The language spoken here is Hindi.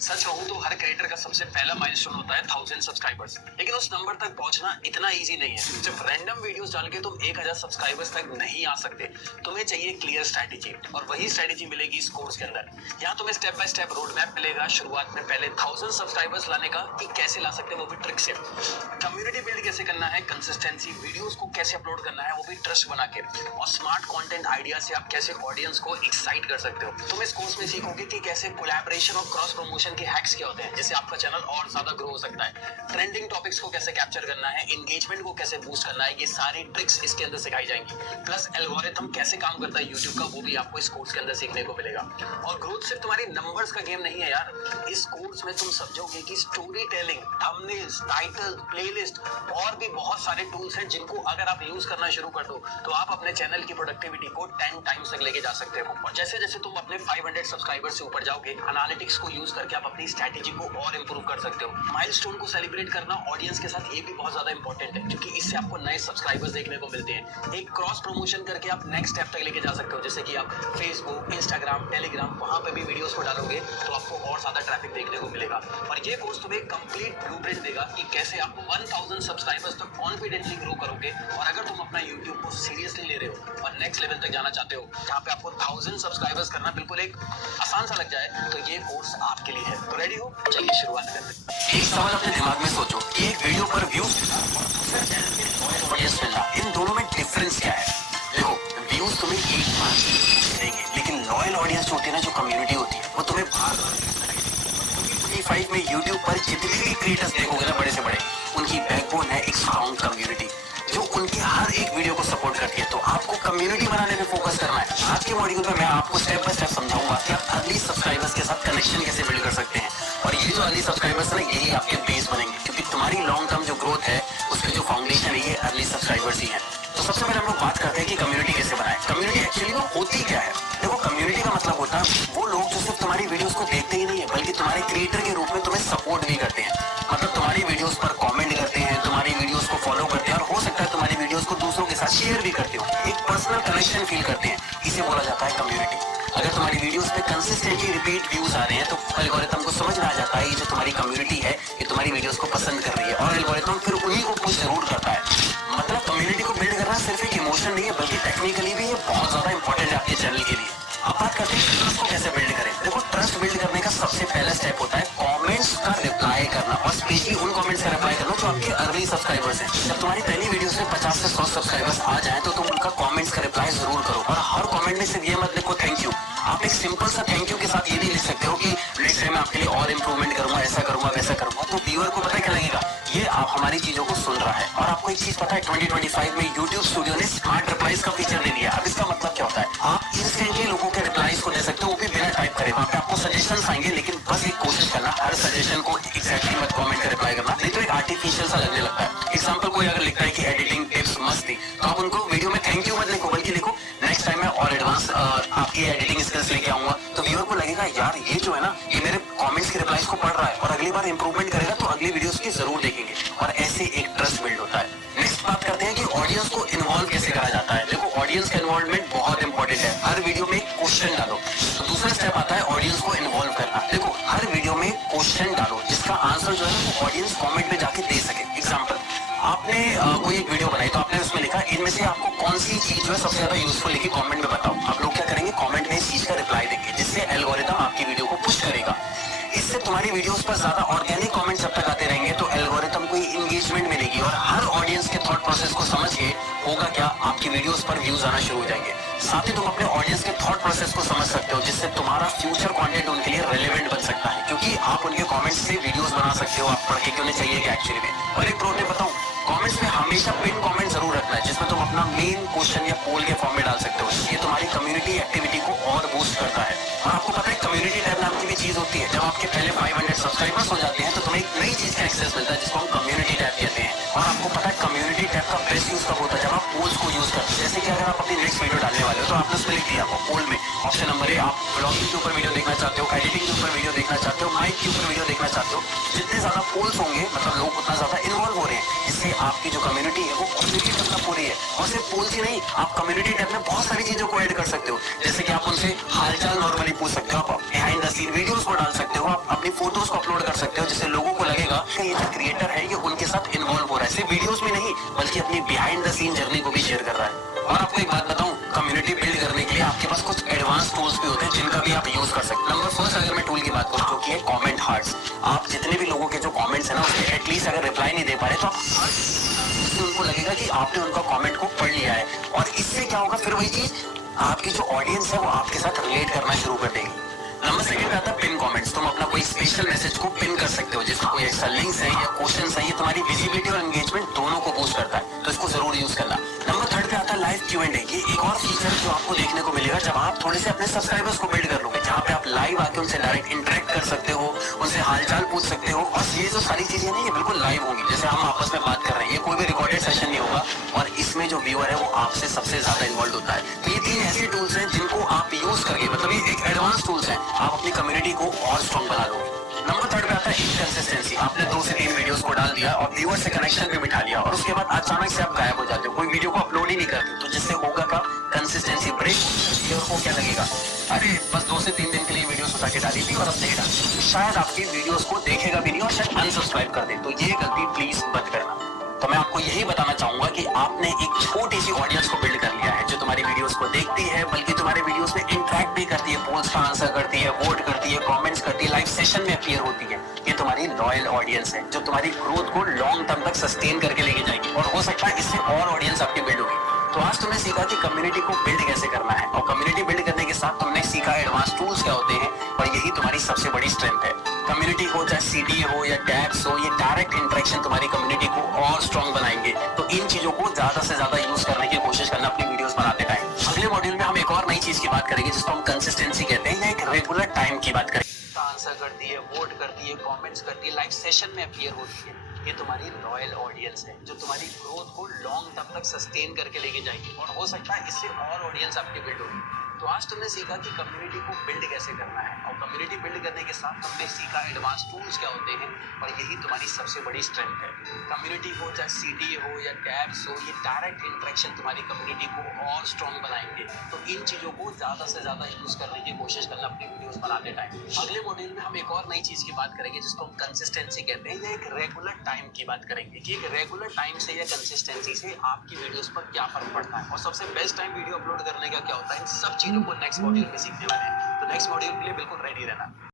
सच कहूं तो हर क्रिएटर का सबसे पहला माइलस्टोन होता है 1000 सब्सक्राइबर्स, लेकिन उस नंबर तक पहुंचना इतना इजी नहीं है। सिर्फ रैंडम वीडियोस डाल के तुम 1000 सब्सक्राइबर्स तक नहीं आ सकते। तुम्हें चाहिए क्लियर स्ट्रैटेजी, और वही स्ट्रैटेजी मिलेगी इस कोर्स के अंदर। यहाँ तुम्हें step by step road map मिलेगा। शुरुआत में पहले 1000 सब्सक्राइबर्स लाने का, कि कैसे ला सकते हैं वो भी ट्रिक से। कम्युनिटी बिल्ड कैसे करना है, कंसिस्टेंसी, वीडियोस को कैसे अपलोड करना है वो भी ट्रस्ट बना के, और स्मार्ट कंटेंट आइडिया से आप कैसे ऑडियंस को एक्साइट कर सकते हो। तुम इस कोर्स में सीखोगे कि कैसे कोलैबोरेशन और क्रॉस प्रमोशन के हैक्स क्या होते हैं, जिससे आपका चैनल और ज्यादा ग्रो हो सकता है। ट्रेंडिंग टॉपिक्स को कैसे कैप्चर करना है, एंगेजमेंट को कैसे बूस्ट करना है, ये सारी ट्रिक्स इसके अंदर सिखाई जाएंगी। प्लस एल्गोरिथम कैसे काम करता है यूट्यूब का, वो भी आपको इस कोर्स के अंदर सीखने को मिलेगा। और ग्रोथ सिर्फ तुम्हारी नंबर्स का गेम नहीं है यार। इस कोर्स में तुम समझोगे कि story telling, thumbnails, title, playlist और भी बहुत सारे टूल्स हैं, जिनको अगर आप यूज करना शुरू कर दो तो आप अपने चैनल की प्रोडक्टिविटी को 10 टाइम्स तक लेके जा सकते हो। और जैसे जैसे तुम अपने 500 सब्सक्राइबर से ऊपर जाओगे, एनालिटिक्स को यूज करके आप अपनी स्ट्रैटेजी को और इंप्रूव कर सकते हो। माइलस्टोन को सेलिब्रेट करना ऑडियंस के साथ ये भी बहुत ज्यादा इंपॉर्टेंट है, क्योंकि इससे आपको नए सब्सक्राइबर्स देखने को मिलते हैं। एक क्रॉस प्रमोशन करके आप नेक्स्ट स्टेप तक लेके जा सकते हो, जैसे कि आप फेसबुक, इंस्टाग्राम, टेलीग्राम, वहां पे भी वीडियोस को डालोगे तो आपको और ज्यादा ट्रैफिक देखने को मिलेगा। और ये कोर्स तुम्हें कंप्लीट ब्लूप्रिंट देगा कि कैसे आप 1000 सब्सक्राइबर्स तक कॉन्फिडेंटली ग्रो करोगे। और अगर तुम अपना यूट्यूब को सीरियसली ले रहे हो और नेक्स्ट लेवल तक जाना चाहते हो, जहाँ पे आपको 1000 सब्सक्राइबर्स करना बिल्कुल एक आसान सा लग जाए, तो ये कोर्स आपके लिए है। तो रेडी हो? चलिए शुरुआत करते हैं। एक सवाल अपने दिमाग में सोचो कि एक वीडियो पर व्यूज ऑडियंस मिलना, इन दोनों में डिफरेंस क्या है? देखो, व्यूज तुम्हें एक बार देंगे, लेकिन लॉयल ऑडियंस जो होती है ना, जो कम्युनिटी होती है, वो तुम्हें बार बार 5 में यूट्यूब पर जितने भी क्रिएटर्स देखोगे ना, बड़े से बड़े, उनकी बैकबोन है एक स्ट्रॉन्ग कम्युनिटी जो उनकी हर एक वीडियो को सपोर्ट करती है। तो आपको कम्युनिटी बनाने पे फोकस करना है। आज के मॉड्यूल में मैं आपको स्टेप बाय स्टेप समझाऊंगा कि आप अर्ली सब्सक्राइबर्स के साथ कनेक्शन कैसे बिल्ड कर सकते हैं। और ये जो अर्ली सब्सक्राइबर्स है ना, यही आपके बेस बनेंगे, क्योंकि तुम्हारी लॉन्ग टर्म जो ग्रोथ है उसके जो फाउंडेशन है, ये अर्ली सब्सक्राइबर्स ही है। तो सबसे पहले हम लोग बात करते हैं कि कम्युनिटी कैसे बनाए। कम्युनिटी एक्चुअली वो होती क्या है? देखो, कम्युनिटी का मतलब होता है वो लोग जो सिर्फ तुम्हारी वीडियोस को देखते ही नहीं है, बल्कि तुम्हारे क्रिएटर के रूप में तुम्हें सपोर्ट भी करते हैं। मतलब तुम्हारी वीडियोस पर कमेंट करते हैं, तुम्हारी वीडियोस को फॉलो करते हैं, और हो सकता है तुम्हारी वीडियोस को दूसरों के साथ शेयर भी करते हो। एक पर्सनल कनेक्शन फील करते हैं, इसे बोला जाता है कम्युनिटी। अगर तुम्हारी वीडियोस पे कंसिस्टेंटली रिपीट व्यूज आ रहे हैं, तो एल्गोरिथम को समझ में आ जाता है ये जो तुम्हारी कम्युनिटी है, ये तुम्हारी वीडियोस को पसंद कर रही है, और एल्गोरिथम फिर उन्हीं को पुश जरूर करता है। मतलब कम्युनिटी को बिल्ड करना सिर्फ एक इमोशन नहीं है, बल्कि टेक्निकली भी ये बहुत ज्यादा इंपॉर्टेंट है आपके चैनल के लिए। अब बात करते हैं ट्रस्ट को कैसे बिल्ड करें। देखो, ट्रस्ट बिल्ड करने का सबसे पहला स्टेप होता है कमेंट्स का रिप्लाई करना, और स्पेशली उन कमेंट्स का रिप्लाई करना जो आपके अर्ली सब्सक्राइबर्स हैं। जब तुम्हारी पहली वीडियो में 50 से 100 सब्सक्राइबर्स आ जाएं, तो तुम उनका कमेंट्स का रिप्लाई जरूर करो। और हर कमेंट में सिर्फ ये मत लिखो थैंक यू। आप एक सिंपल सा थैंक यू के साथ ये भी लिख सकते हो कि नेक्स्ट टाइम मैं आपके लिए और इंप्रूवमेंट करूंगा, ऐसा करूंगा, वैसा करूंगा। तो व्यूअर को पता क्या लगेगा, ये आप हमारी चीजों को सुन रहा है। और आपको एक चीज पता है, 2025 में यूट्यूब स्टूडियो ने स्मार्ट रिप्लाईज का फीचर दे दिया। अब इसका मतलब क्या होता है, आप इंस्टेंटली लोगों के रिप्लाईज को दे सकते हो, वो भी बिना टाइप करे। वहाँ पे आपको सजेशंस आएंगे, लेकिन बस एक कोशिश करना, हर सजेशन को एग्जैक्टली मत कमेंट का रिप्लाई करना, नहीं तो एक आर्टिफिशियल सा लगने लगता है। एग्जांपल, कोई अगर लिखता है कि एडिटिंग टिप्स मस्त थी, तो आप उनको वीडियो में थैंक यू मत लिखो, बल्कि लिखो नेक्स्ट टाइम मैं और एडवांस आपकी एडिटिंग स्किल्स लेके आऊंगा। तो व्यूअर को लगेगा यार ये जो है ना, ये मेरे कमेंट्स के रिप्लाईज को पढ़ रहा है, और अगली बार इंप्रूवमेंट करेगा, तो अगली वीडियोस की जरूर देखेंगे। और ऐसे एक ट्रस्ट बिल्ड होता है। नेक्स्ट बात करते हैं कि ऑडियंस को इन्वॉल्व कैसे करा जाता है। देखो, ऑडियंस का इन्वॉल्वमेंट बहुत इंपॉर्टेंट है। हर वीडियो में क्वेश्चन डालो। तो दूसरा स्टेप आता है ऑडियंस को इन्वॉल्व करना। देखो, हर वीडियो में क्वेश्चन डालो, जिसका आंसर जो है ना, वो ऑडियंस कमेंट में जाके दे सके। एग्जांपल, आपने कोई एक वीडियो बनाई, तो आपने उसमें लिखा इनमें से आपको कौन सी चीज जो है सबसे ज्यादा यूजफुल लिखी, कमेंट में बताओ। आप लोग क्या करेंगे, कमेंट में इस चीज का रिप्लाई देंगे, जिससे एल्गोरिथम आपकी वीडियो को पुश करेगा। इससे तुम्हारी वीडियोस पर ज्यादा ऑर्गेनिक कमेंट्स जब तक आते रहेंगे, तो एल्गोरिथम को इंगेजमेंट मिलेगी, और हर ऑडियंस के थॉट प्रोसेस को समझ के होगा क्या, आपकी वीडियोस पर व्यूज आना शुरू हो जाएंगे। साथ ही तुम अपने ऑडियंस के थॉट प्रोसेस को समझ सकते हो, जिससे तुम्हारा फ्यूचर कंटेंट उनके लिए रेलेवेंट बन सकता है, क्योंकि आप उनके कमेंट्स से वीडियोस बना सकते हो। आप पढ़ के उन्हें चाहिए क्या एक्चुअली में। और एक प्रो टिप बताऊं, कमेंट्स में हमेशा पिन कमेंट जरूर रखना है, जिसमें तुम अपना मेन क्वेश्चन या पोल के फॉर्म में डाल सकते हो। ये तुम्हारी कम्युनिटी एक्टिविटी को और बूस्ट करता है। और आपको पता है, कम्युनिटी टैब नाम की भी चीज होती है। जब आपके पहले 500 सब्सक्राइबर्स हो जाते हैं, तो तुम्हें एक नई चीज का एक्सेस मिलता है, जिसको हम कम्युनिटी टैब कहते हैं। और आपको पता है, कम्युनिटी टैब का बेस्ट यूज कब होता है, जब आप पोल्स को यूज करते हैं। जैसे कि अगर आप अपनी नेक्स्ट वीडियो डालने वाले हो, तो आपने उसमें लिख दिया पोल में ऑप्शन नंबर ए, आप ब्लॉगिंग के ऊपर वीडियो देखना चाहते हो, एडिटिंग के ऊपर वीडियो देखना चाहते हो, माइक के ऊपर वीडियो देखना चाहते हो। जितने ज्यादा पोल्स होंगे, मतलब लोग उतना ज्यादा इन्वॉल्व हो रहे हैं, जिससे आपकी जो कम्युनिटी है वो कम्युनिटी डेवलप हो रही है। और सिर्फ पोल्स ही नहीं, आप कम्युनिटी टैब में बहुत सारी चीजों को ऐड कर सकते हो, जैसे कि आप उनसे हालचाल नॉर्मली पूछ सकते हो, आप बिहाइंड द सीन वीडियोस को डाल सकते हो, आप अपनी अपनी फोटोज को अपलोड कर सकते हो, जिससे लोगों को लगेगा कि ये जो क्रिएटर है ये उनके साथ इन्वॉल्व हो रहा है, सिर्फ वीडियोस में नहीं बल्कि अपनी बिहाइंड द सीन जर्नी को भी शेयर कर रहा है। और आपको एक बात बताऊं, कम्युनिटी बिल्ड करने के लिए आपके पास कुछ एडवांस टूल्स भी होते हैं जिनका भी आप यूज कर सकते हैं। नंबर फर्स्ट अगर मैं टूल की बात करूं जो कि है कमेंट हार्ट्स। आप जितने भी लोगों के जो कमेंट्स है ना उसके एटलीस्ट अगर रिप्लाई नहीं दे पा रहे तो आप इससे उनको लगेगा कि आपने उनका कमेंट को पढ़ लिया है, और इससे क्या होगा, फिर वही चीज आपकी जो ऑडियंस है वो आपके साथ रिलेट करना शुरू कर देगी। नंबर सेकंड पे आता है पिन कमेंट्स। तुम अपना कोई स्पेशल मैसेज को पिन कर सकते हो जिसमें कोई ऐसा लिंक्स है या क्वेश्चंस है, ये तुम्हारी विजिबिलिटी और एंगेजमेंट दोनों को बूस्ट करता है, तो इसको जरूर यूज करना। नंबर थर्ड पे आता है लाइव Q&A। ये एक और फीचर जो आपको देखने को मिलेगा जब आप थोड़े से अपने सब्सक्राइबर्स को बिल्ड कर लोगे, जहाँ पे आप लाइव आके उनसे डायरेक्ट इंटरेक्ट कर सकते हो, उनसे हालचाल पूछ सकते हो, और ये जो सारी चीजें ना ये बिल्कुल लाइव होंगी, जैसे हम आपस में बात कर रहे हैं, ये कोई भी रिकॉर्डेड सेशन नहीं होगा, और इसमें जो व्यूअर है वो आपसे सबसे ज्यादा इन्वॉल्व होता है। तो ये 3 ऐसे टूल्स हैं जिनको आप यूज करके, मतलब ये एक एडवांस टूल्स हैं, आप अपनी कम्युनिटी को और स्ट्रॉन्ग बना लोगे। नंबर थर्ड पे आता है इनकंसिस्टेंसी। आपने 2 से 3 वीडियोस को डाल दिया और व्यूअर से कनेक्शन भी बिठा लिया, और उसके बाद अचानक से आप गायब हो जाते हो, कोई वीडियो को अपलोड ही नहीं करते, तो जिससे होगा का कंसिस्टेंसी ब्रेक। व्यूअर को क्या लगेगा, अरे बस 2 से 3 दिन के लिए वीडियोस उठा के डाली थी और अब नहीं डाली, शायद आपकी वीडियोस को देखेगा भी नहीं और शायद अनसब्सक्राइब कर दे। तो ये गलती प्लीज मत करना। तो मैं आपको यही बताना चाहूंगा कि आपने एक छोटी सी ऑडियंस को बिल्ड कर लिया है जो तुम्हारी वीडियोस को देखती है, बल्कि तुम्हारे वीडियोस में इंटरेक्ट भी करती है, पोल्स का आंसर करती है, वोट करती है, कमेंट्स करती है, लाइव सेशन में अपीयर होती है। ये तुम्हारी लॉयल ऑडियंस है जो तुम्हारी ग्रोथ को लॉन्ग टर्म तक सस्टेन करके लेके जाएगी, और हो सकता है इससे और ऑडियंस आपकी बिल्ड होगी। तो आज तुमने सीखा कि कम्युनिटी को बिल्ड कैसे करना है, और कम्युनिटी बिल्ड करने के साथ तुमने सीखा एडवांस टूल्स क्या होते हैं, और यही तुम्हारी सबसे बड़ी स्ट्रेंथ है। कम्युनिटी हो चाहे सीडी हो या टैग्स हो, ये डायरेक्ट इंटरेक्शन तुम्हारी कम्युनिटी को और स्ट्रॉन्ग बनाएंगे। तो इन चीजों को ज्यादा से ज्यादा यूज करने की कोशिश करना अपनी वीडियोस बनाते टाइम। अगले मॉड्यूल में हम एक और नई चीज की बात करेंगे जिसको हम कंसिस्टेंसी कहते हैं, या एक रेगुलर टाइम की बात करेंगे। आंसर करती है, वोट करती है, कमेंट्स करती है, लाइव सेशन में अपीयर होती है। ये तुम्हारी लॉयल ऑडियंस है जो तुम्हारी ग्रोथ को लॉन्ग टर्म तक सस्टेन करके लेके जाएगी, और हो सकता है इससे और ऑडियंस आपकी बिल्ड होगी। तो आज तुमने सीखा कि कम्युनिटी को बिल्ड कैसे करना है, और कम्युनिटी बिल्ड करने के साथ तुमने सीखा एडवांस टूल्स क्या होते हैं, और यही तुम्हारी सबसे बड़ी स्ट्रेंथ है। कम्युनिटी हो चाहे सीडी हो या टैब्स हो, ये डायरेक्ट इंटरेक्शन तुम्हारी कम्युनिटी को और स्ट्रॉन्ग बनाएंगे। तो इन चीजों को ज्यादा से ज्यादा यूज करने की कोशिश करना अपनी वीडियोस बनाते टाइम। अगले मॉड्यूल में हम एक और नई चीज की बात करेंगे जिसको हम कंसिस्टेंसी कहते हैं, या एक रेगुलर टाइम की बात करेंगे कि एक रेगुलर टाइम से या कंसिस्टेंसी से आपकी वीडियोस पर क्या फर्क पड़ता है, और सबसे बेस्ट टाइम वीडियो अपलोड करने का क्या होता है। इन सब चीजों को नेक्स्ट मॉड्यूल में सीखने वाले हैं। तो नेक्स्ट मॉड्यूल के लिए बिल्कुल रेडी रहना।